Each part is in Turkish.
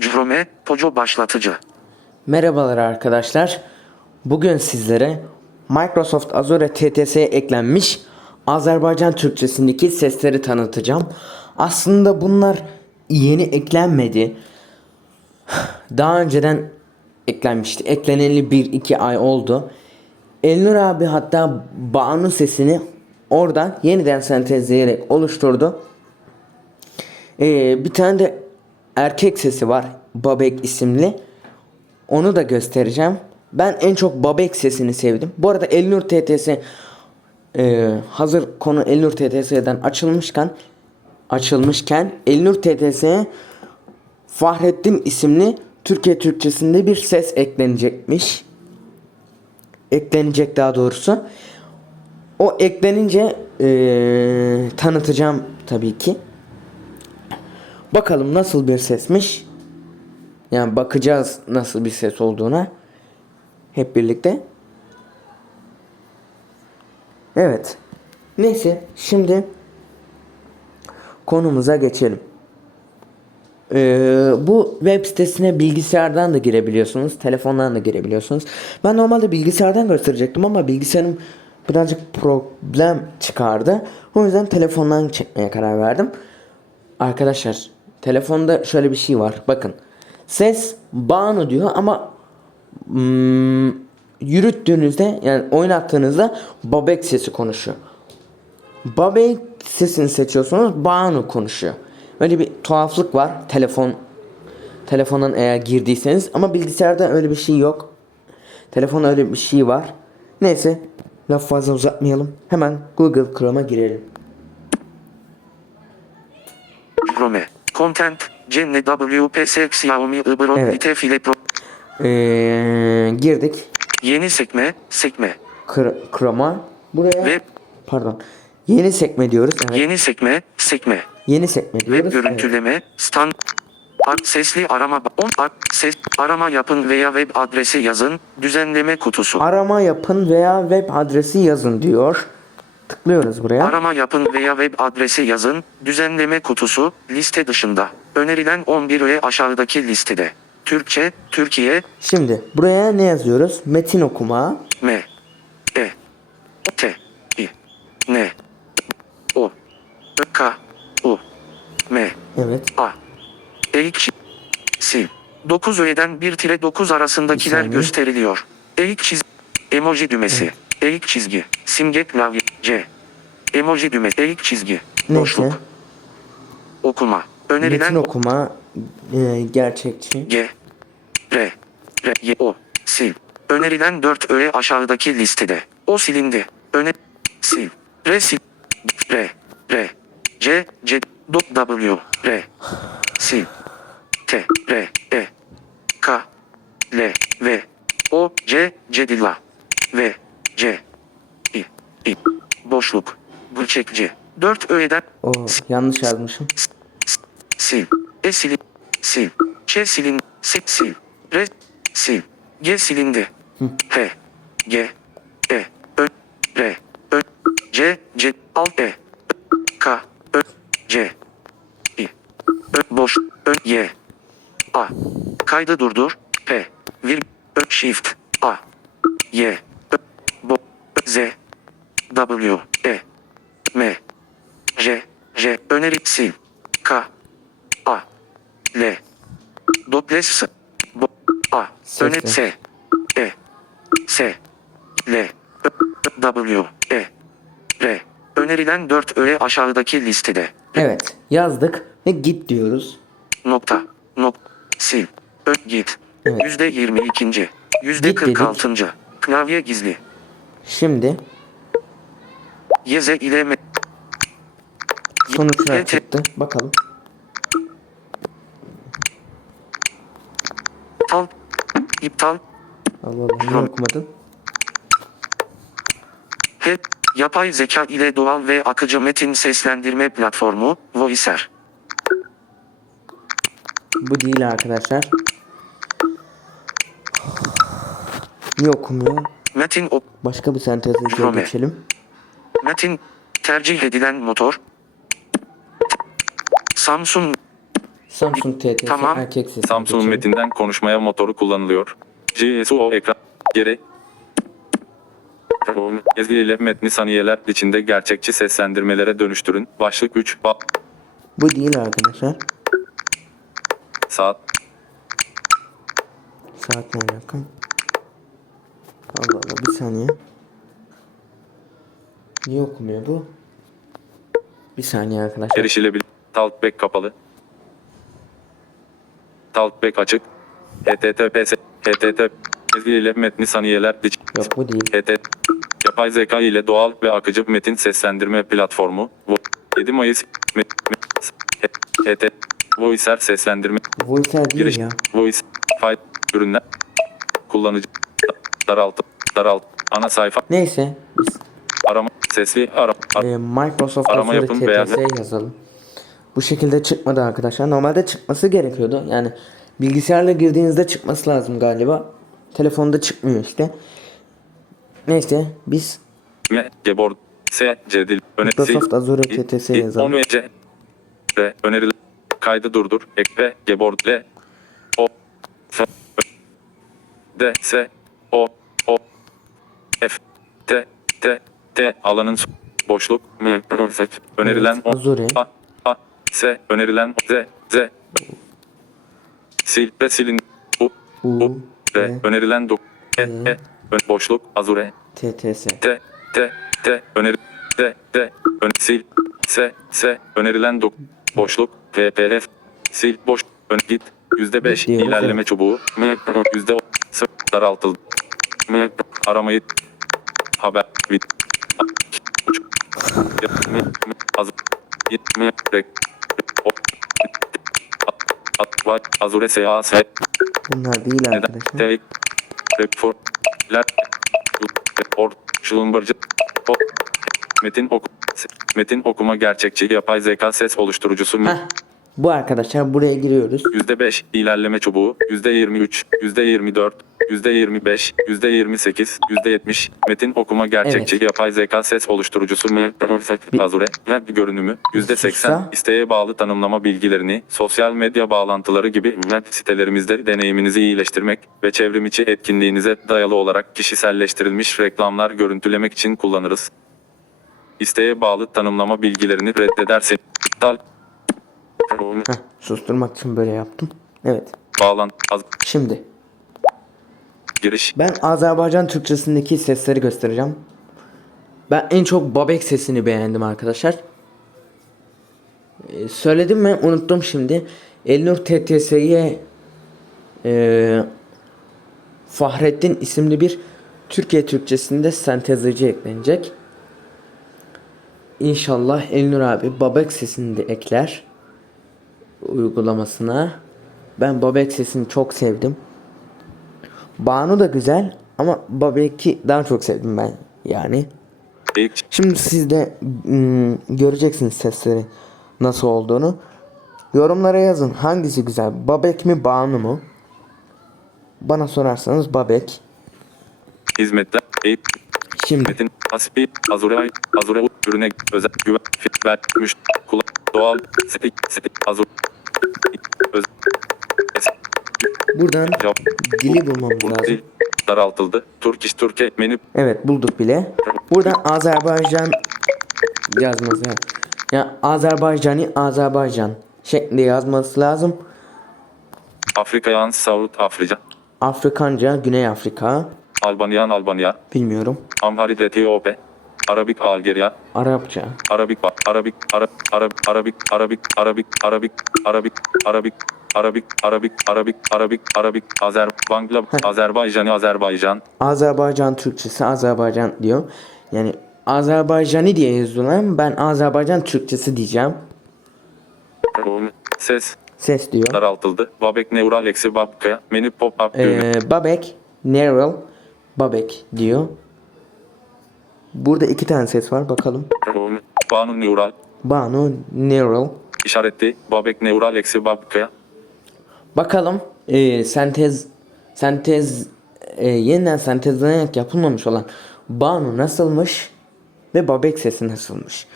Chrome, Poco başlatıcı. Merhabalar arkadaşlar. Bugün sizlere Microsoft Azure TTS'ye eklenmiş Azerbaycan Türkçesindeki sesleri tanıtacağım. Aslında bunlar yeni eklenmedi. Daha önceden eklenmişti. Ekleneli 1-2 ay oldu. Elnur abi hatta Banu sesini oradan yeniden sentezleyerek oluşturdu. Ee, bir tane de erkek sesi var. Babek isimli. Onu da göstereceğim. Ben en çok Babek sesini sevdim. Bu arada Elnur TTS e, hazır konu Elnur TTS'den açılmışken açılmışken Elnur TTS'ye Fahrettin isimli Türkiye Türkçesinde bir ses eklenecekmiş. Eklenecek daha doğrusu. O eklenince e, tanıtacağım tabii ki. Bakalım nasıl bir sesmiş. Yani bakacağız nasıl bir ses olduğuna. Hep birlikte. Evet. Neyse şimdi konumuza geçelim. Ee, bu web sitesine bilgisayardan da girebiliyorsunuz. Telefondan da girebiliyorsunuz. Ben normalde bilgisayardan gösterecektim ama bilgisayarım birazcık problem çıkardı. O yüzden telefondan çekmeye karar verdim. Arkadaşlar telefonda şöyle bir şey var. Bakın. Ses Banu diyor ama hmm, yürüttüğünüzde yani oynattığınızda Babek sesi konuşuyor. Babek sesini seçiyorsunuz Banu konuşuyor. Öyle bir tuhaflık var telefon telefondan eğer girdiyseniz ama bilgisayarda öyle bir şey yok. Telefonda öyle bir şey var. Neyse laf fazla uzatmayalım. Hemen Google Chrome'a girelim. Chrome, Content, Cenne WPS Xiaomi Ibro Evet. Lite File Pro. Ee, girdik. Yeni sekme, sekme. Kr- Chrome'a. Buraya Web, pardon. Yeni sekme diyoruz. Evet. yeni sekme, sekme. Yeni sekme Web diyoruz. Evet. görüntüleme, stand, Ak sesli arama, on ses arama yapın veya web adresi yazın, düzenleme kutusu. Arama yapın veya web adresi yazın diyor. Tıklıyoruz buraya. Arama yapın veya web adresi yazın, düzenleme kutusu, liste dışında. Önerilen 11 öğe aşağıdaki listede. Türkçe, Türkiye, Şimdi buraya ne yazıyoruz? Metin okuma. M, E, T, I, N, O, K, U, M, Evet. A, Eğik, çi- sil. 9 öğeden 1 tire 9 arasındakiler gösteriliyor. Eğik çiz, emoji düğmesi, eğik çizgi, simge klavye, C, emoji düğmesi, eğik çizgi, boşluk, Neyse. okuma, önerilen Metin okuma e, gerçekçi. G, R, R, Y, O, sil. Önerilen 4 öğe aşağıdaki listede. O silindi. Öne, sil. R, sil. R, R, C, C, W, R, sil. T, R, E, K, L, V, O, C, Cedilla, V, C, boşluk, bıçekçi. 4 öğeden O yanlış yazmışım. sil. E silin. Sil. Ç silin. Sil. Sil. Re. Sil. G silindi. H. G. E. Ö. R. Ö. C. C. Alt E. K. Ö. C. I. Ö. Boş. Ö. Y. A. Kaydı durdur. P. Vir. Ö. Shift. A. Y. Ö. Bo. Ö. Z. W. E. M. J. J. Öneri sil. K. A. L. Dobles S. Bo. A. Sesli. Öne S. E. S. L. W. E. R. Önerilen 4 öğe aşağıdaki listede. Evet yazdık ve git diyoruz. Nokta. Nok. Sil. Ö. Git. Evet. Yüzde 22. Yüzde Git dedik. 46. Klavye gizli. Şimdi Yeze ile me. sonuçlar çıktı. Bakalım. İptal. İptal. Allah Allah niye okumadın? Hep yapay zeka ile doğal ve akıcı metin seslendirme platformu Voicer. Bu değil arkadaşlar. Niye okumuyor? Metin o Başka bir sentezle geçelim. Metin tercih edilen motor. Samsung Samsung TTS Tamam. erkek sesi. Samsung geçelim. Metin'den konuşmaya motoru kullanılıyor. GSO ekran geri Ezgi ile metni saniyeler içinde gerçekçi seslendirmelere dönüştürün. Başlık 3. Ba- Bu değil arkadaşlar. saat. Saat ne alaka? Allah Allah bir saniye. Niye okumuyor bu? Bir saniye arkadaşlar. Erişilebilir. Talkback kapalı. Talkback açık. HTTPS. HTTP. Ezgi ile metni saniyeler Yok bu değil. HT Yapay zeka ile doğal ve akıcı metin seslendirme platformu. Vo- 7 Mayıs HT Voicer seslendirme Voicer değil giriş ya. Voice File ürünler kullanıcı daraltı daralt ana sayfa Neyse arama sesli arama ar- e, Microsoft Arama yapın TTS yazalım. Bu şekilde çıkmadı arkadaşlar. Normalde çıkması gerekiyordu. Yani bilgisayarla girdiğinizde çıkması lazım galiba. Telefonda çıkmıyor işte. Neyse biz me geboard s cedil Microsoft Azure TTS yazalım. 10 ve c R önerilen kaydı durdur ek ve geboard l o f d s o o f t t t alanın s- boşluk m önerilen Evet, Azure. a a s önerilen z z. Sil ve silin. U U, r. Önerilen dok e e boşluk azure. T T T öneri T T ön sil. S S önerilen dok boşluk PPF sil boş ön git. Yüzde beş ilerleme çubuğu. M yüzde daraltıldı. M aramayı haber Azure SAS Bunlar değil arkadaşlar. report report şulumbarcı o metin oku metin okuma gerçekçi yapay zeka ses oluşturucusu Heh, bu arkadaşlar buraya giriyoruz. %5 ilerleme çubuğu %23 %24 %25 %28 %70 metin okuma gerçekçi Evet. yapay zeka ses oluşturucusu Azure web görünümü %80 Sussa. isteğe bağlı tanımlama bilgilerini sosyal medya bağlantıları gibi web sitelerimizde deneyiminizi iyileştirmek ve çevrimiçi etkinliğinize dayalı olarak kişiselleştirilmiş reklamlar görüntülemek için kullanırız. İsteğe bağlı tanımlama bilgilerini Heh, susturmak için böyle yaptım. Evet. bağlan Şimdi giriş ben Azerbaycan Türkçesindeki sesleri göstereceğim. Ben en çok Babek sesini beğendim arkadaşlar. Ee, söyledim mi? Unuttum şimdi. Elnur TTS'ye e, Fahrettin isimli bir Türkiye Türkçesinde sentezleyici eklenecek. İnşallah Elnur abi Babek sesini de ekler uygulamasına. Ben Babek sesini çok sevdim. Banu da güzel ama Babek'i daha çok sevdim ben yani. Şimdi siz de mm, göreceksiniz sesleri nasıl olduğunu. Yorumlara yazın hangisi güzel Babek mi Banu mu? Bana sorarsanız Babek. hizmetler Şimdi metin hasbi azure azure ürüne özel güven fit ver müş kullan doğal sepik sepik azure öz buradan dili bulmamız bu lazım. daraltıldı Turk iş Türkiye menü Evet bulduk bile. Buradan Azerbaycan yazması ya. Ya Azerbaycan'ı Azerbaycan şeklinde yazması lazım. Afrikayan South Afrika Afrikanca Güney Afrika Albaniyan Albanya bilmiyorum. Amharit Etiyopya Arabik Algeria Arapça. Arabik Arabik Arab Arab Arabik Arabik Arabik Arabik Arabik Arabik Arabik Arabik Arabik Arabik Arabik Azer Bangla Azerbaycan'ı Azerbaycan Azerbaycan Türkçesi Azerbaycan diyor. Yani Azerbaycan'ı diye yazılan ben Azerbaycan Türkçesi diyeceğim. ses Ses diyor. daraltıldı. Babek Neural eksi Babka menü pop up. Ee, Babek, Neural, Babek diyor. Burada iki tane ses var bakalım. Banu Neural Banu, Neural. işaretli Babek Neural eksi Babka Bakalım ee, sentez sentez ee, yeniden sentezlenerek yapılmamış olan Banu nasılmış ve Babek sesi nasılmış.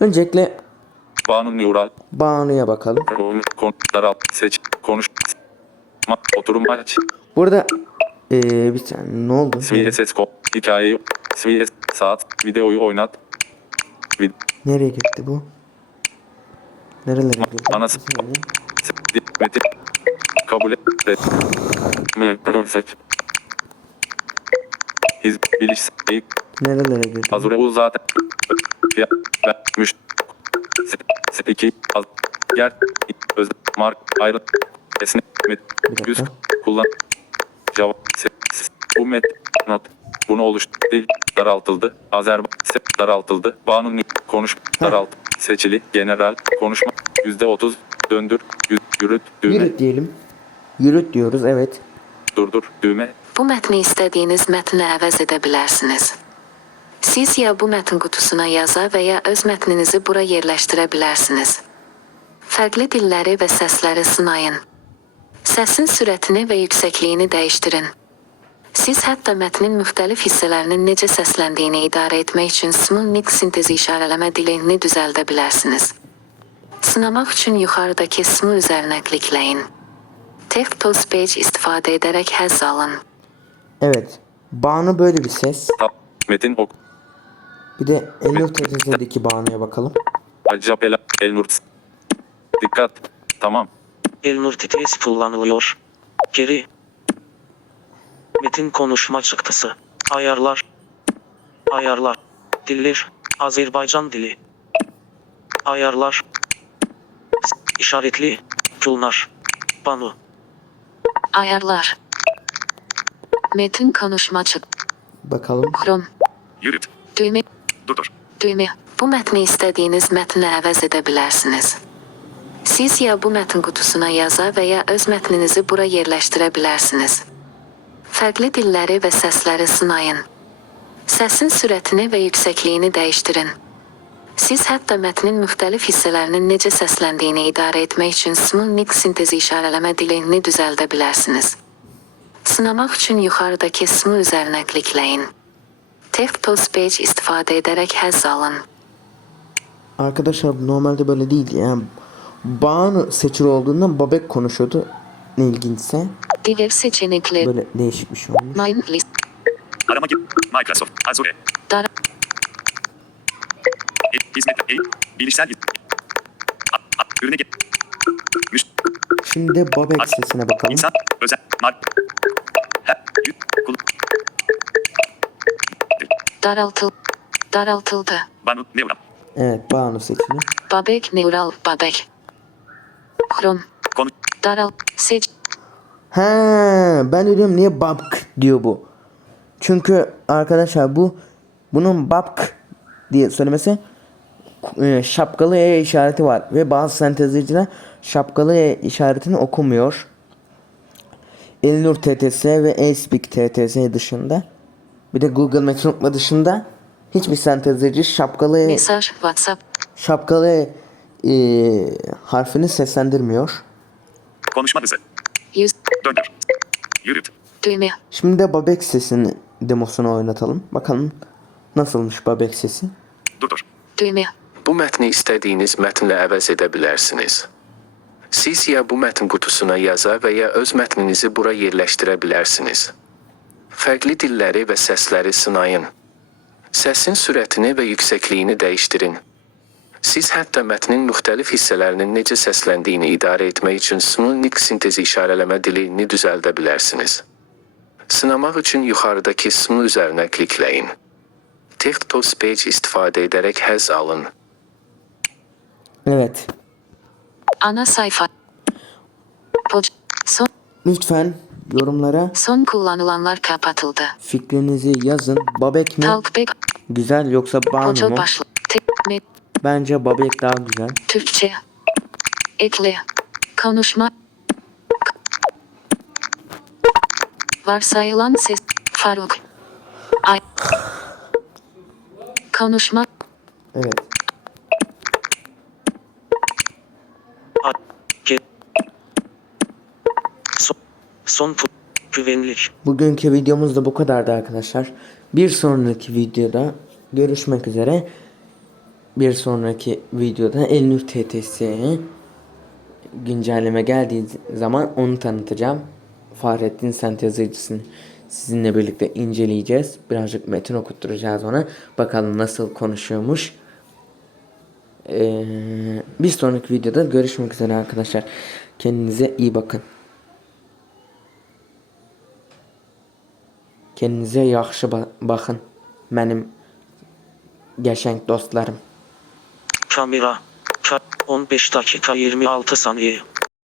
Öncelikle Banu Neural. Banu'ya bakalım. Konu, daral. Seç. Konuş. Oturum aç. Burada eee bir tane ne oldu? Sviye ses ko. Hikayeyi. Sviye saat. Videoyu oynat. Vid, Nereye gitti bu? Nerelere gitti? ana- metin. Kabul et. Red. Me, seç. His, biliş, sayı, Nerelere gitti? Azure bu zaten. Fiyat, ve, müş, se, se, iki, az, yer, öz, mark, ayrı, esne, met, yüz, kullan, cevap, bu met, not, bunu oluştu, dil, daraltıldı, Azerbaycan, daraltıldı, Banu, Ni- konuş, daralt, seçili, general, konuşma, yüzde otuz, döndür, yürüt, düğme, Yürüt diyelim. Yürüt diyoruz evet. durdur, düğme, Bu mətni istədiyiniz mətnlə əvəz edə bilərsiniz. Siz ya bu mətn qutusuna yaza və ya öz mətninizi bura yerləşdirə bilərsiniz. Fərqli dilləri və səsləri sınayın. Səsin sürətini və yüksəkliyini dəyişdirin. Siz hətta mətnin müxtəlif hissələrinin necə səsləndiyini idarə etmək üçün Smoonik sintezi işarələmə dilini düzəldə bilərsiniz. Sınamaq üçün yuxarıdakı Smooth üzərinə klikləyin. Text Post Page istifadə edərək həzz alın. Evet. Banu böyle bir ses. metin, ok, Bir de Elnur TTS'deki Banu'ya bakalım. Acapela, Elnur, dikkat, tamam, Elnur TTS kullanılıyor. Geri. Metin konuşma çıktısı. Ayarlar. Ayarlar. Diller. Azerbaycan dili. Ayarlar. İşaretli. Kulnar. Banu. Ayarlar. Metin konuşma çık. Bakalım. Chrome. yürüt, Düymə. durdur. Düymə. Bu mətni istədiyiniz mətnlə əvəz edə bilərsiniz. Siz ya bu mətn qutusuna yaza və ya öz mətninizi bura yerləşdirə bilərsiniz. Fərqli dilləri və səsləri sınayın. Səsin sürətini və yüksəkliyini dəyişdirin. Siz hətta mətnin müxtəlif hissələrinin necə səsləndiyini idarə etmək üçün Smoonik sintezi işarələmə dilini düzəldə bilərsiniz. Sınamaq üçün yuxarıdakı Smooth üzərinə klikləyin. Text Post Page istifadə edərək həzz alın. Arkadaşlar normalde böyle değil yani. Banu seçili olduğundan Babek konuşuyordu. Ne ilginçse. Diğer seçenekler Böyle değişik bir şey olmuş. Mind List Arama gibi. Microsoft. Azure. Dar bilişsel ürüne. Müş. Şimdi Aç. sesine bakalım. İnsan. Özel. Mark. Daraltıl daraltıldı. Banu. Neural. Evet Banu seçili. Babek Neural Babek Chrome Konu. Daral Seç He, ben diyorum niye babk diyor bu. Çünkü arkadaşlar bu bunun babk diye söylemesi şapkalı E işareti var ve bazı sentezleyiciler şapkalı E işaretini okumuyor. Elnur TTS ve Acepeak TTS dışında bir de Google Metrok'la dışında hiçbir sentezleyici şapkalı E, Mesaj WhatsApp şapkalı E, e, harfini seslendirmiyor. Konuşma hızı. Yüz Döndür. Yürüt. Düğme Şimdi de Babek sesini demosunu oynatalım. Bakalım nasılmış Babek sesi. Durdur. Düğme Bu mətni istədiyiniz mətnlə əvəz edə bilərsiniz. Siz ya bu mətn qutusuna yaza və ya öz mətninizi bura yerləşdirə bilərsiniz. Fərqli dilləri və səsləri sınayın. Səsin sürətini və yüksəkliyini dəyişdirin. Siz hətta mətnin müxtəlif hissələrinin necə səsləndiyini idarə etmək üçün Smoonik sintezi işarələmə dilini düzəldə bilərsiniz. Sınamaq üçün yuxarıdakı Smooth üzərinə klikləyin. Text to Speech istifadə edərək həzz alın. Evet. Ana sayfa Son, Lütfen yorumlara son kullanılanlar kapatıldı. fikrinizi yazın. Babek mi Talkback güzel yoksa Hoca mu? başlı Tek met Bence Babek daha güzel. Türkçe Ekle Konuşma Varsayılan ses Faruk Ay Konuşma Evet. A, Ge. Son. Son. Güvenlik. Bugünkü videomuz da bu kadardı arkadaşlar. Bir sonraki videoda görüşmek üzere. bir sonraki videoda Elnur TTS güncelleme geldiği zaman onu tanıtacağım. Fahrettin Sent yazıcısını sizinle birlikte inceleyeceğiz. Birazcık metin okutturacağız ona. Bakalım nasıl konuşuyormuş. Ee, bir sonraki videoda görüşmek üzere arkadaşlar. Kendinize iyi bakın. Kendinize yaxşı ba- baxın. Mənim qəşəng dostlarım. Kamera. Ka 15 dakika 26 saniye.